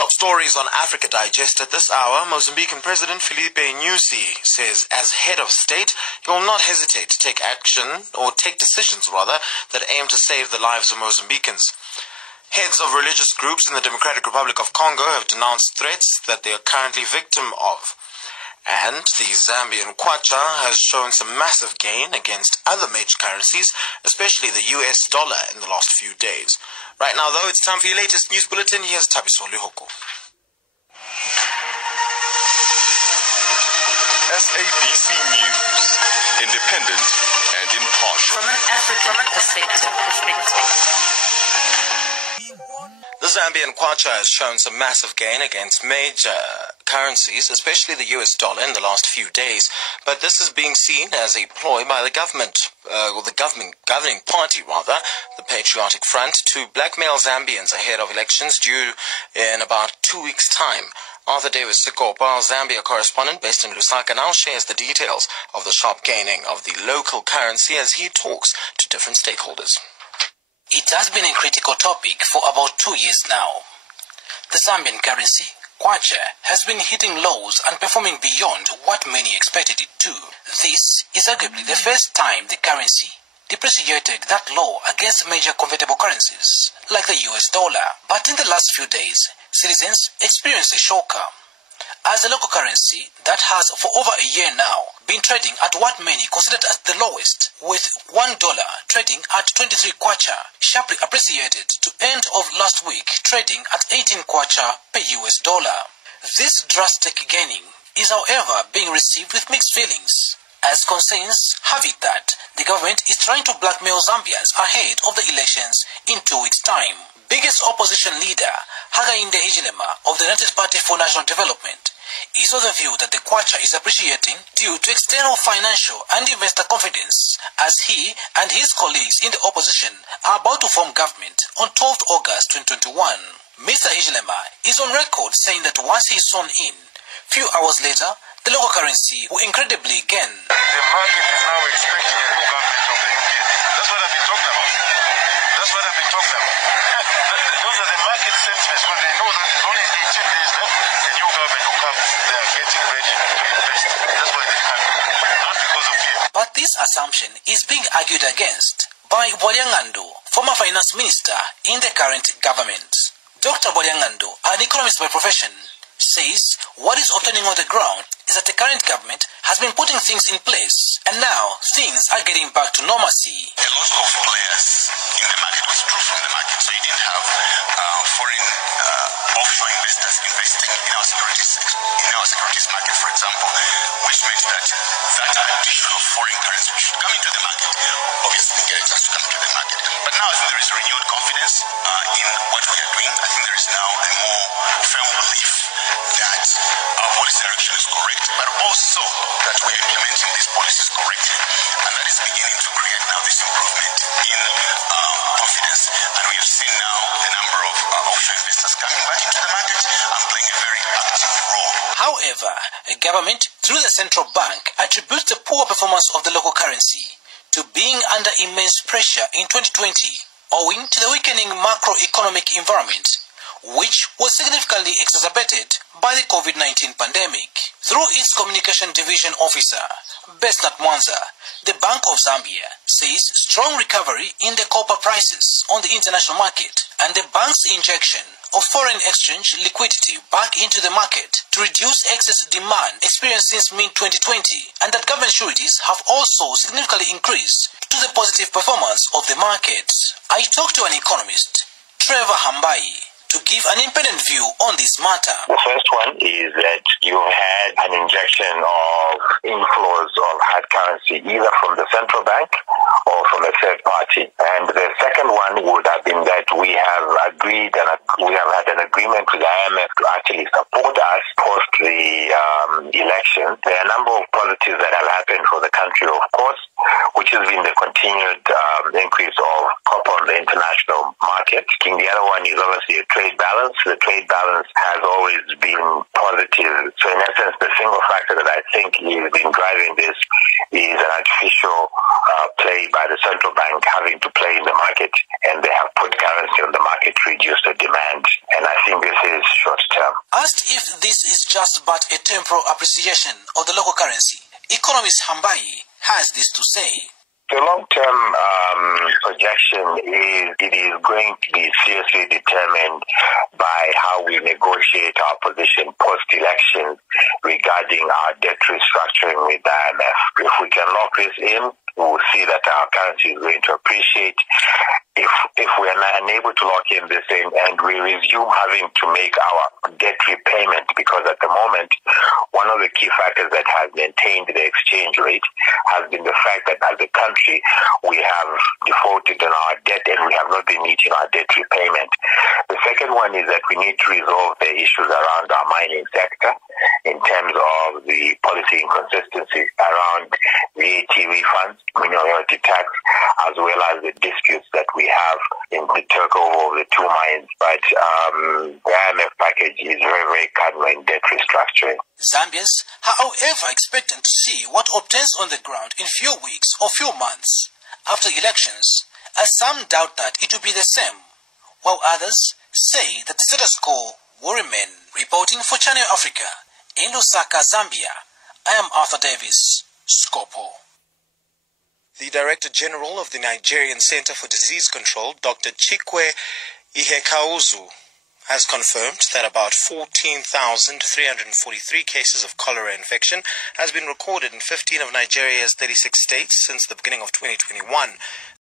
Top stories on Africa Digest at this hour. Mozambican President Filipe Nyusi says as head of state, he will not hesitate to take decisions that aim to save the lives of Mozambicans. Heads of religious groups in the Democratic Republic of Congo have denounced threats that they are currently victim of. And the Zambian Kwacha has shown some massive gain against other major currencies, especially the US dollar in the last few days. Right now, though, it's time for your latest news bulletin. Here's Tabiso Lihoko. SABC News. Independent and impartial. From an African perspective. The Zambian Kwacha has shown some massive gain against major currencies, especially the US dollar, in the last few days. But this is being seen as a ploy by the government, or the governing party, the Patriotic Front, to blackmail Zambians ahead of elections due in about 2 weeks' time. Arthur Davis Sikopa, our Zambia correspondent based in Lusaka, now shares the details of the sharp gaining of the local currency as he talks to different stakeholders. It has been a critical topic for about 2 years now. The Zambian currency, Kwacha, has been hitting lows and performing beyond what many expected it to. This is arguably the first time the currency depreciated that low against major convertible currencies, like the US dollar. But in the last few days, citizens experienced a shocker, as a local currency that has for over a year now been trading at what many considered as the lowest, with $1 trading at 23 Kwacha, sharply appreciated to end of last week trading at 18 Kwacha per US dollar. This drastic gaining is however being received with mixed feelings, as concerns have it that the government is trying to blackmail Zambians ahead of the elections in 2 weeks' time. Biggest opposition leader, Hakainde Hichilema of the United Party for National Development, is of the view that the Kwacha is appreciating due to external financial and investor confidence, as he and his colleagues in the opposition are about to form government on 12th August 2021. Mr. Hichilema is on record saying that once he is sworn in, few hours later, the local currency will incredibly gain. The market is now expecting a new government of the MPN. That's what I've been talking about. Those are the market sentiments, because they know that there's only 18 days left. The new government will come. They are getting ready to invest. That's why they're coming. Not because of fear. But this assumption is being argued against by Bolyangando, former finance minister in the current government. Dr. Bolyangando, an economist by profession, says what is obtaining on the ground is that the current government has been putting things in place, and now things are getting back to normalcy. A lot of players in the market withdrew from the market, so you didn't have foreign offshore investors investing in our securities market, for example, which meant that additional foreign currency should come into the market. Obviously, get a chance to come into the market. But now I think there is renewed confidence in what we are doing. I think there is now a more firm belief that our policy direction is correct, but also that we are implementing these policies correctly. And that is beginning to create now this improvement in confidence. And we have seen now a number of offshore investors coming back into the market and playing a very active role. However, the government, through the central bank, attributes the poor performance of the local currency to being under immense pressure in 2020, owing to the weakening macroeconomic environment, which was significantly exacerbated by the COVID-19 pandemic. Through its communication division officer, Besnat Mwanza, the Bank of Zambia says strong recovery in the copper prices on the international market and the bank's injection of foreign exchange liquidity back into the market to reduce excess demand experienced since mid-2020, and that government sureties have also significantly increased to the positive performance of the market. I talked to an economist, Trevor Hambai, to give an independent view on this matter. The first one is that you've had an injection of inflows of hard currency either from the central bank or from a third party. And the second one would have been that we have agreed and we have had an agreement with the IMF to actually support us post the election. There are a number of positives that have happened for the country, of course. which has been the continued increase of copper on the international market. And the other one is obviously a trade balance. The trade balance has always been positive. So in essence, the single factor that I think has been driving this is an artificial play by the central bank having to play in the market, and they have put currency on the market to reduce the demand. And I think this is short term. Asked if this is just but a temporal appreciation of the local currency, economist Hambai has this to say. The long-term projection is it is going to be seriously determined by how we negotiate our position post-election regarding our debt restructuring with the IMF. If we can lock this in, we'll see that our currency is going to appreciate. If we are unable to lock in this in and we resume having to make our debt repayment, because at the moment, one of the key factors that has maintained the exchange rate has been the fact that as a country, we have defaulted on our debt and we have not been meeting our debt repayment. The second one is that we need to resolve the issues around our mining sector in terms of the policy inconsistency around VAT refunds, minority tax, as well as the disputes that we have in the takeover of the two mines. But the IMF package is very, very cardinal in debt restructuring. Zambians are however expectant to see what obtains on the ground in few weeks or few months after elections, as some doubt that it will be the same, while others say that the status quo will remain. Reporting for Channel Africa in Lusaka, Zambia, I am Arthur Davis, Scopo. The Director General of the Nigerian Center for Disease Control, Dr. Chikwe Ihekauzu, has confirmed that about 14,343 cases of cholera infection has been recorded in 15 of Nigeria's 36 states since the beginning of 2021.